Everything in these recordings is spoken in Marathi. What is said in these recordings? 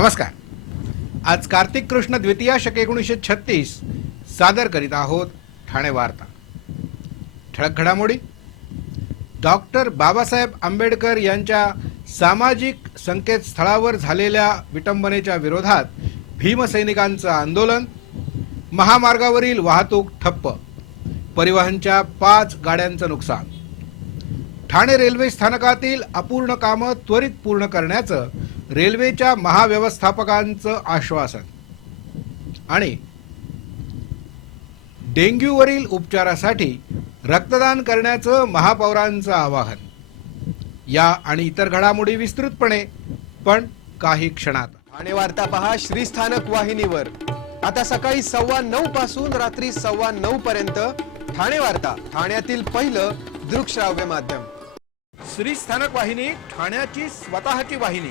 नमस्कार. आज कार्तिक कृष्ण द्वितीया शक एकोणीसशे छत्तीस सादर करीत आहोत ठाणे वार्ता. ठळक घडामोडी. डॉक्टर बाबासाहेब आंबेडकर यांच्या सामाजिक संकेतस्थळावर झालेल्या विटंबनेच्या विरोधात भीमसैनिकांचं आंदोलन महामार्गावरील वाहतूक ठप्प परिवहनच्या पाच गाड्यांचं नुकसान. ठाणे रेल्वे स्थानकातील अपूर्ण कामं त्वरित पूर्ण करण्याचं रेल्वेच्या महाव्यवस्थापकांचं आश्वासन. आणि डेंग्यूवरील उपचारासाठी रक्तदान करण्याचं महापौरांचं आवाहन. या आणि इतर घडामोडी विस्तृतपणे पण काही क्षणात. ठाणे वार्ता पहा श्रीस्थानक वाहिनीवर. आता सकाळी सव्वा नऊ पासून रात्री सव्वा नऊ पर्यंत ठाणे वार्ता ठाण्यातील पहिलं दृकश्राव्य माध्यम. श्री स्थानक वाहिनी ठाण्याची स्वतःची वाहिनी.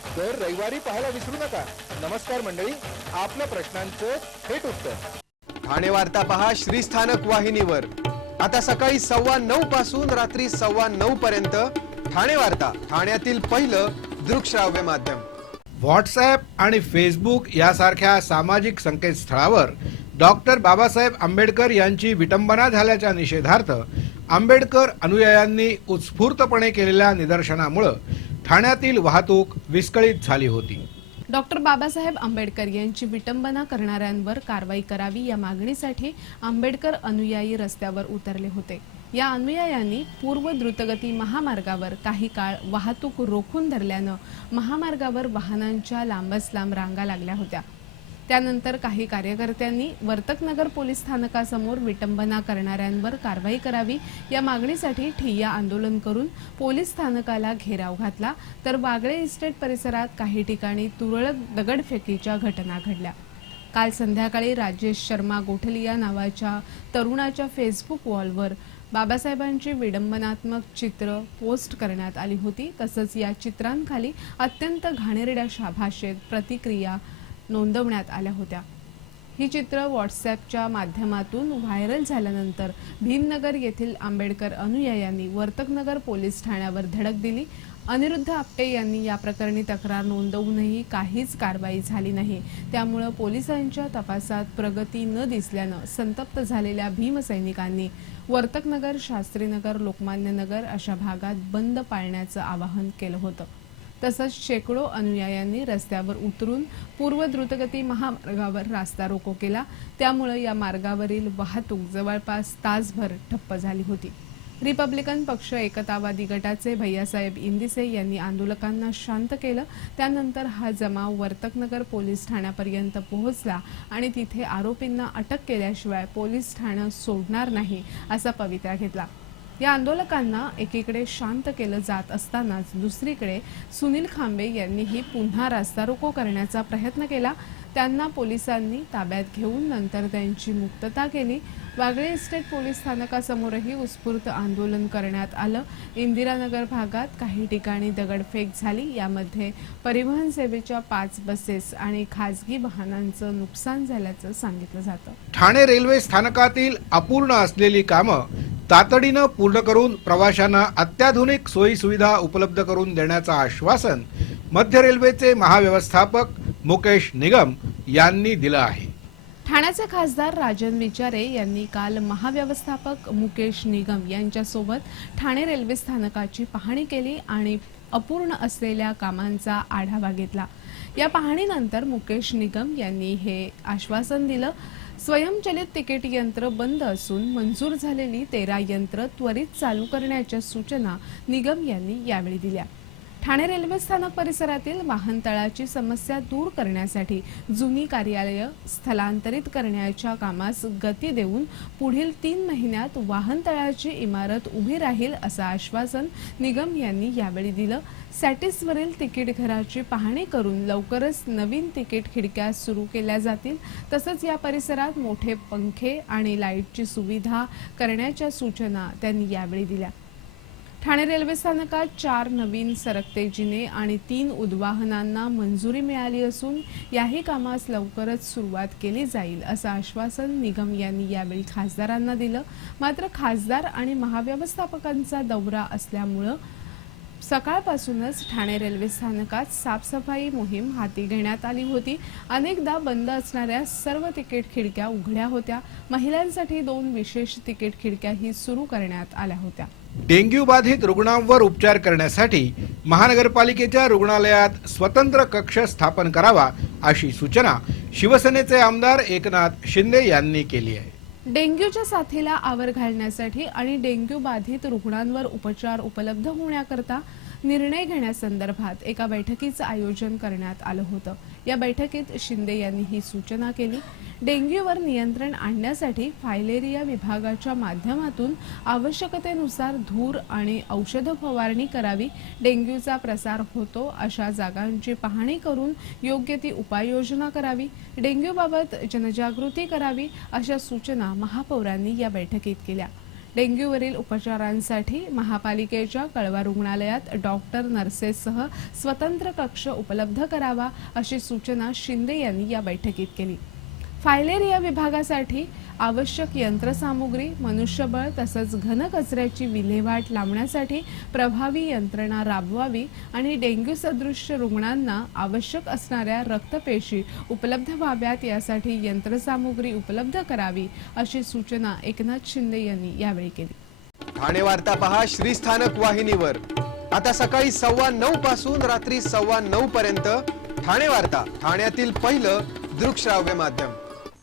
दर रविवारी पाहायला विसरू नका. नमस्कार मंडळी आपल्या प्रश्नांचं थेट उत्तर. ठाणे वार्ता पहा श्रीस्थानक वाहिनीवर. आता सकाळी सव्वा नऊ पासून रात्री सव्वा नऊ पर्यंत ठाणे वार्ता ठाण्यातील पहिलं दृकश्राव्य माध्यम. व्हॉट्सॲप आणि फेसबुक यासारख्या सामाजिक संकेतस्थळावर डॉक्टर बाबासाहेब आंबेडकर यांची विटंबना झाल्याच्या निषेधार्थ आंबेडकर अनुयायांनी उत्स्फूर्तपणे केलेल्या निदर्शनामुळं ठाण्यातील वाहतूक विस्कळीत झाली होती. डॉक्टर बाबासाहेब आंबेडकर यांची विटंबना करणाऱ्यांवर कारवाई करावी या मागणीसाठी आंबेडकर अनुयायी रस्त्यावर उतरले होते. या अनुयायांनी पूर्व द्रुतगती महामार्गावर काही काळ वाहतूक रोखून धरल्यानं महामार्गावर वाहनांच्या लांबच लांब रांगा लागल्या होत्या. त्यानंतर काही कार्यकर्त्यांनी वर्तकनगर पोलीस स्थानकासमोर विटंबना करणाऱ्यांवर कारवाई करावी या मागणीसाठी ठिय्या आंदोलन करून पोलीस स्थानकाला घेराव घातला. तर वागळे इस्टेट परिसरात काही ठिकाणी तुरळक दगडफेकीच्या घटना घडल्या. काल संध्याकाळी राजेश शर्मा गोठलिया नावाच्या तरुणाच्या फेसबुक वॉलवर बाबासाहेबांची विडंबनात्मक चित्र पोस्ट करण्यात आली होती. तसंच या चित्रांखाली अत्यंत घाणेरड्या भाषेत प्रतिक्रिया नोंदवण्यात आल्या होत्या. ही चित्र व्हॉट्सॲपच्या माध्यमातून व्हायरल झाल्यानंतर भीमनगर येथील आंबेडकर अनुयायांनी वर्तकनगर पोलीस ठाण्यावर धडक दिली. अनिरुद्ध आपटे यांनी या प्रकरणी तक्रार नोंदवूनही काहीच कारवाई झाली नाही. त्यामुळं पोलिसांच्या तपासात प्रगती न दिसल्यानं संतप्त झालेल्या भीमसैनिकांनी वर्तकनगर शास्त्रीनगर लोकमान्य नगर अशा भागात बंद पाळण्याचं आवाहन केलं होतं. तसंच शेकडो अनुयायांनी रस्त्यावर उतरून पूर्व द्रुतगती महामार्गावर रास्ता रोको केला. त्यामुळे या मार्गावरील वाहतूक जवळपास तासभर ठप्प झाली होती. रिपब्लिकन पक्ष एकतावादी गटाचे भैयासाहेब इंदिसे यांनी आंदोलकांना शांत केलं. त्यानंतर हा जमाव वर्तकनगर पोलीस ठाण्यापर्यंत पोहोचला आणि तिथे आरोपींना अटक केल्याशिवाय पोलीस ठाणं सोडणार नाही असा पवित्रा घेतला. या आंदोलकांना एकीकडे शांत केलं जात असतानाच दुसरीकडे सुनील खांबे यांनीही पुन्हा रास्ता रोको करण्याचा प्रयत्न केला. त्यांना पोलिसांनी ताब्यात घेऊन नंतर त्यांची मुक्तता केली. वागळे इस्टेट पोलीस स्थानकासमोरही उत्स्फूर्त आंदोलन करण्यात आलं. इंदिरानगर भागात काही ठिकाणी दगडफेक झाली. यामध्ये परिवहन सेवेच्या पाच बसेस आणि खासगी वाहनांचं नुकसान झाल्याचं सांगितलं जातं. ठाणे रेल्वे स्थानकातील अपूर्ण असलेली कामं तातडीनं पूर्ण करून प्रवाशांना अत्याधुनिक सोयी सुविधा उपलब्ध करून देण्याचं आश्वासन मध्य रेल्वेचे महाव्यवस्थापक मुकेश निगम यांनी दिलं आहे. ठाण्याचे खासदार राजन विचारे यांनी काल महाव्यवस्थापक मुकेश निगम यांच्यासोबत ठाणे रेल्वे स्थानकाची पाहणी केली आणि अपूर्ण असलेल्या कामांचा आढावा घेतला. या पाहणीनंतर मुकेश निगम यांनी हे आश्वासन दिलं. स्वयंचलित तिकीट यंत्र बंद असून मंजूर झालेली तेरा यंत्र त्वरित चालू करण्याच्या सूचना निगम यांनी यावेळी दिल्या. ठाणे रेल्वे स्थानक परिसरातील वाहनतळाची समस्या दूर करण्यासाठी जुनी कार्यालय स्थलांतरित करण्याच्या कामास गती देऊन पुढील तीन महिन्यात वाहनतळाची इमारत उभी राहील असं आश्वासन निगम यांनी यावेळी दिलं. सॅटिसवरील तिकीट घराची पाहणी करून लवकरच नवीन तिकीट खिडक्या सुरू केल्या जातील. तसंच या परिसरात मोठे पंखे आणि लाईटची सुविधा करण्याच्या सूचना त्यांनी यावेळी दिल्या. ठाणे रेल्वे स्थानकात चार नवीन सरकते जिने आणि तीन उद्वाहनांना मंजुरी मिळाली असून याही कामास लवकरच सुरुवात केली जाईल असं आश्वासन निगम यांनी यावेळी खासदारांना दिलं. मात्र खासदार आणि महाव्यवस्थापकांचा दौरा असल्यामुळं सकाळपासूनच ठाणे रेल्वे स्थानकात साफसफाई मोहीम हाती घेण्यात आली होती. अनेकदा बंद असणाऱ्या सर्व तिकीट खिडक्या उघड्या होत्या. महिलांसाठी दोन विशेष तिकीट खिडक्याही सुरू करण्यात आल्या होत्या. डेंग्यू बाधित रुग्णांवर उपचार करण्यासाठी महानगरपालिकेच्या रुग्णालयात स्वतंत्र कक्ष स्थापन करावा अशी सूचना शिवसेनेचे आमदार एकनाथ शिंदे यांनी केली आहे. डेंग्यूच्या साथीला आवर घालण्यासाठी आणि डेंग्यू बाधित रुग्णांवर उपचार उपलब्ध होण्याकरता निर्णय घेण्यासंदर्भात एका बैठकीचं आयोजन करण्यात आलं होतं. या बैठकीत शिंदे यांनी ही सूचना केली. डेंग्यूवर नियंत्रण आणण्यासाठी फायलेरिया विभागाच्या माध्यमातून आवश्यकतेनुसार धूर आणि औषध फवारणी करावी डेंग्यूचा प्रसार होतो अशा जागांची पाहणी करून योग्य ती उपाययोजना करावी डेंग्यूबाबत जनजागृती करावी अशा सूचना महापौरांनी या बैठकीत केल्या. डेंग्यूवरील उपचारांसाठी महापालिकेच्या कळवा रुग्णालयात डॉक्टर नर्सेससह स्वतंत्र कक्ष उपलब्ध करावा अशी सूचना शिंदे यांनी या बैठकीत केली. फायलेरिया विभागासाठी आवश्यक यंत्रसामुग्री मनुष्यबळ तसंच घन कचऱ्याची विल्हेवाट लावण्यासाठी प्रभावी यंत्रणा राबवावी आणि डेंग्यू सदृश्य रुग्णांना आवश्यक असणाऱ्या रक्तपेशी उपलब्ध व्हाव्यात यासाठी यंत्रसामुग्री उपलब्ध करावी अशी सूचना एकनाथ शिंदे यांनी यावेळी केली. ठाणे वार्ता पहा श्रीस्थानक वाहिनीवर. आता सकाळी सव्वा नऊ पासून रात्री सव्वा नऊ पर्यंत ठाणे वार्ता ठाण्यातील पहिलं दृकश्राव्य माध्यम.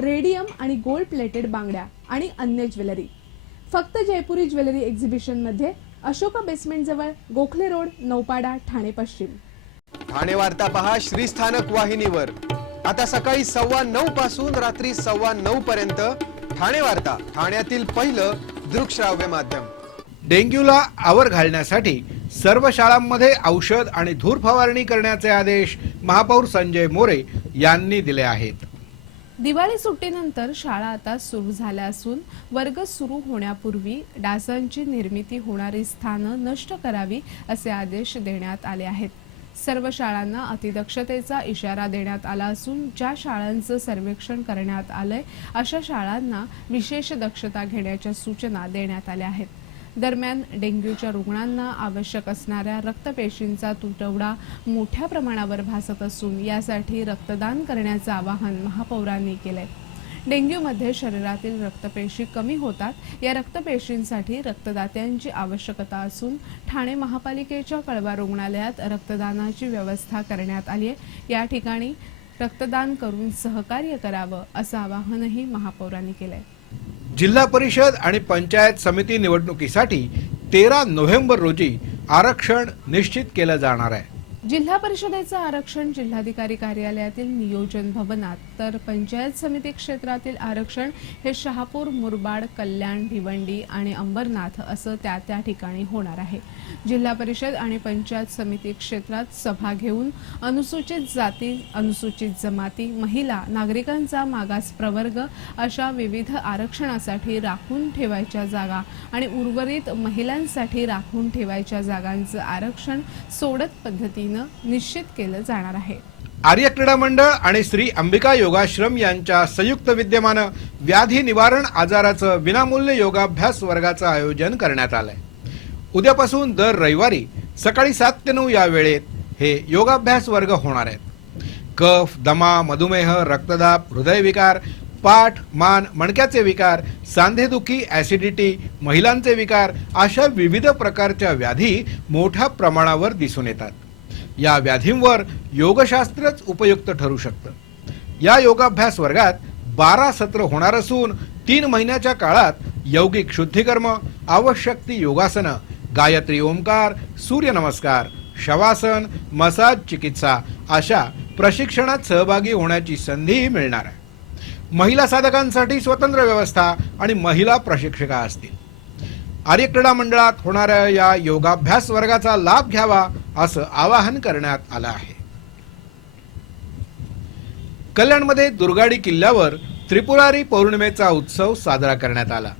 radium आणि गोल्ड प्लेटेड बांगड्या आणि अन्य ज्वेलरी. फक्त जयपुरी ज्वेलरी एक्झिबिशनमध्ये अशोका बेसमेंट जवळ गोखले रोड नौपाडा ठाणे पश्चिम. ठाणे वार्ता पहा श्रीस्थानक वाहिनीवर. आता सकाळी सव्वा नऊ पासून रात्री सव्वा नऊ पर्यंत ठाणे वार्ता ठाण्यातील पहिलं दृकश्राव्य माध्यम. डेंग्यूला आवर घालण्यासाठी सर्व शाळांमध्ये औषध आणि धूर फवारणी करण्याचे आदेश महापौर संजय मोरे यांनी दिले आहेत. दिवाळी सुट्टीनंतर शाळा आता सुरू झाल्या असून वर्ग सुरू होण्यापूर्वी डासांची निर्मिती होणारी स्थानं नष्ट करावी असे आदेश देण्यात आले आहेत. सर्व शाळांना अतिदक्षतेचा इशारा देण्यात आला असून ज्या शाळांचं सर्वेक्षण करण्यात आलंय अशा शाळांना विशेष दक्षता घेण्याच्या सूचना देण्यात आल्या आहेत. दरम्यान डेंग्यूच्या रुग्णांना आवश्यक असणाऱ्या रक्तपेशींचा तुटवडा मोठ्या प्रमाणावर भासत असून यासाठी रक्तदान करण्याचं आवाहन महापौरांनी केलंय. डेंग्यूमध्ये शरीरातील रक्तपेशी कमी होतात. या रक्तपेशींसाठी रक्तदात्यांची आवश्यकता असून ठाणे महापालिकेच्या कळवा रुग्णालयात रक्तदानाची व्यवस्था करण्यात आली आहे या ठिकाणी रक्तदान करून सहकार्य करावं असं आवाहनही महापौरांनी केलं आहे जिल्हा परिषद आणि पंचायत समिती निवडणुकीसाठी तेरा नोव्हेंबर रोजी आरक्षण निश्चित केलं जाणार आहे. जिल्हा परिषदेचं आरक्षण जिल्हाधिकारी कार्यालयातील नियोजन भवनात तर पंचायत समिती क्षेत्रातील आरक्षण हे शहापूर मुरबाड कल्याण भिवंडी आणि अंबरनाथ असं त्या त्या ठिकाणी होणार आहे. जिल्हा परिषद आणि पंचायत समिती क्षेत्रात सभा घेऊन अनुसूचित जाती अनुसूचित जमाती महिला नागरिकांचा मागास प्रवर्ग अशा विविध आरक्षणासाठी राखून ठेवायच्या जागा आणि उर्वरित महिलांसाठी राखून ठेवायच्या जागांचं आरक्षण सोडत पद्धतीनं निश्चित केलं जाणार आहे. आर्य क्रीडा मंडळ आणि श्री अंबिका योगाश्रम यांच्या संयुक्त विद्यमानं व्याधी निवारण आजाराचं विनामूल्य योगाभ्यास वर्गाचं आयोजन करण्यात आलंय. उद्यापासून दर रविवारी सकाळी सात ते नऊ या वेळेत हे योगाभ्यास वर्ग होणार आहेत. कफ दमा मधुमेह रक्तदाब हृदयविकार पाठ मान मणक्याचे विकार सांधेदुखी ऍसिडिटी महिलांचे विकार अशा विविध प्रकारच्या व्याधी मोठ्या प्रमाणावर दिसून येतात. या व्याधींवर योगशास्त्रच उपयुक्त ठरू शकतं. या योगाभ्यास वर्गात बारा सत्र होणार असून तीन महिन्याच्या काळात यौगिक शुद्धिकर्म आवश्यक ती योगासनं गायत्री ओंकार सूर्यनमस्कार शवासन मसाज चिकित्सा अशा प्रशिक्षणात सहभागी होण्याची संधीही मिळणार आहे. महिला साधकांसाठी स्वतंत्र व्यवस्था आणि महिला प्रशिक्षिका असतील. आर्यक्रीडा मंडळात होणाऱ्या या योगाभ्यास वर्गाचा लाभ घ्यावा असं आवाहन करण्यात आलं आहे. कल्याणमध्ये दुर्गाडी किल्ल्यावर त्रिपुरारी पौर्णिमेचा उत्सव साजरा करण्यात आला.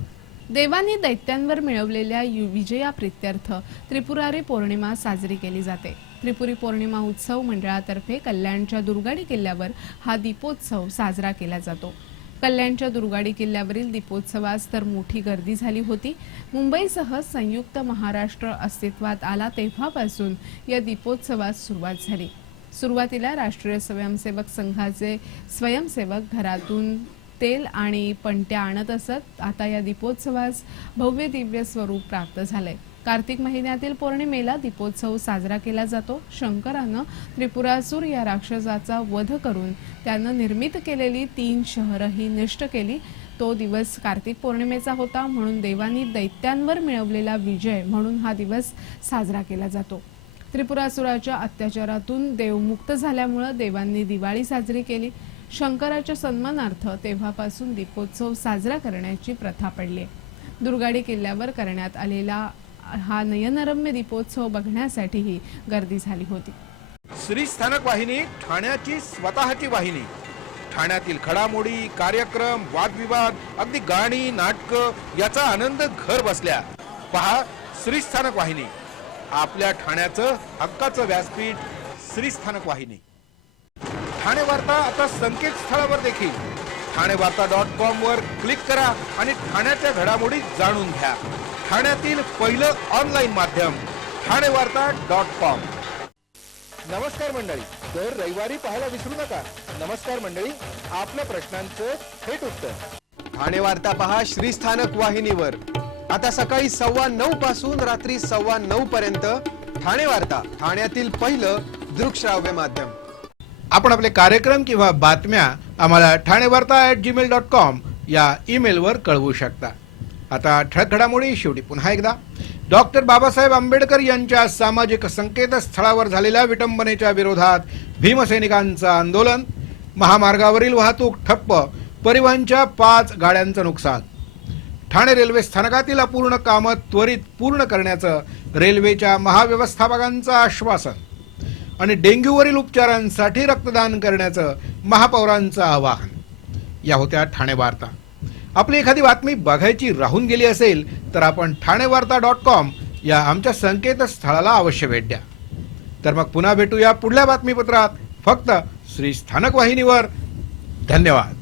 देवांनी दैत्यांवर मिळवलेल्या यु- विजयाप्रित्यर्थ त्रिपुरारी पौर्णिमा साजरी केली जाते. त्रिपुरी पौर्णिमा उत्सव मंडळातर्फे कल्याणच्या दुर्गाडी किल्ल्यावर हा दीपोत्सव साजरा केला जातो. कल्याणच्या दुर्गाडी किल्ल्यावरील दीपोत्सवास तर मोठी गर्दी झाली होती. मुंबईसह संयुक्त महाराष्ट्र अस्तित्वात आला तेव्हापासून या दीपोत्सवास सुरुवात झाली. सुरुवातीला राष्ट्रीय स्वयंसेवक संघाचे स्वयंसेवक घरातून तेल आणि पणत्या आणत असत. आता या दीपोत्सवास भव्य दिव्य स्वरूप प्राप्त झालंय. कार्तिक महिन्यातील पौर्णिमेला दीपोत्सव साजरा केला जातो. शंकरानं त्रिपुरासूर या राक्षसाचा वध करून त्यानं निर्मित केलेली तीन शहरं ही नष्ट केली. तो दिवस कार्तिक पौर्णिमेचा होता म्हणून देवांनी दैत्यांवर मिळवलेला विजय म्हणून हा दिवस साजरा केला जातो. त्रिपुरासुराच्या अत्याचारातून देव मुक्त झाल्यामुळं देवांनी दिवाळी साजरी केली. शंकराच्या सन्मानार्थ तेव्हापासून दीपोत्सव साजरा करण्याची प्रथा पडली. दुर्गाडी किल्ल्यावर करण्यात आलेला हा नयनरम्य दीपोत्सव बघण्यासाठीही गर्दी झाली होती. श्री स्थानक वाहिनी ठाण्याची स्वतःची वाहिनी. ठाण्यातील घडामोडी कार्यक्रम वादविवाद अगदी गाणी नाटक याचा आनंद घर बसल्या. पहा श्री स्थानक वाहिनी. आपल्या ठाण्याचं हक्काचं व्यासपीठ श्री स्थानक वाहिनी. ठाणे वार्ता आता संकेतस्थळावर देखील. ठाणे वार्ता डॉट कॉम वर क्लिक करा आणि ठाण्याच्या घडामोडी जाणून घ्या. ठाण्यातील पहिलं ऑनलाईन माध्यम ठाणे वार्ता डॉट कॉम नमस्कार मंडळी. दर रविवारी पाहायला विसरू नका. नमस्कार मंडळी आपल्या प्रश्नांचं थेट उत्तर. ठाणे वार्ता पहा श्रीस्थानक वाहिनीवर. आता सकाळी सव्वा नऊ पासून रात्री सव्वा नऊ पर्यंत ठाणे वार्ता ठाण्यातील पहिलं दृकश्राव्य माध्यम. आपण आपले कार्यक्रम किंवा बातम्या आम्हाला ठाणे वार्ता ॲट जीमेल डॉट कॉम या ईमेलवर कळवू शकता. आता ठळक घडामोडी शेवटी पुन्हा एकदा. डॉक्टर बाबासाहेब आंबेडकर यांच्या सामाजिक संकेतस्थळावर झालेल्या विटंबनेच्या विरोधात भीमसैनिकांचं आंदोलन. महामार्गावरील वाहतूक ठप्प परिवहनच्या पाच गाड्यांचं नुकसान. ठाणे रेल्वे स्थानकातील अपूर्ण कामं त्वरित पूर्ण करण्याचं रेल्वेच्या महाव्यवस्थापकांचं आश्वासन आणि डेंग्यूवरील उपचारांसाठी रक्तदान करण्याचं महापौरांचं आवाहन. या होत्या ठाणे वार्ता. आपली एखादी बातमी बघायची राहून गेली असेल तर आपण ठाणे वार्ता डॉट कॉम या आमच्या संकेतस्थळाला अवश्य भेट द्या. तर मग पुन्हा भेटूया पुढल्या बातमीपत्रात. फक्त श्री स्थानक वाहिनीवर धन्यवाद.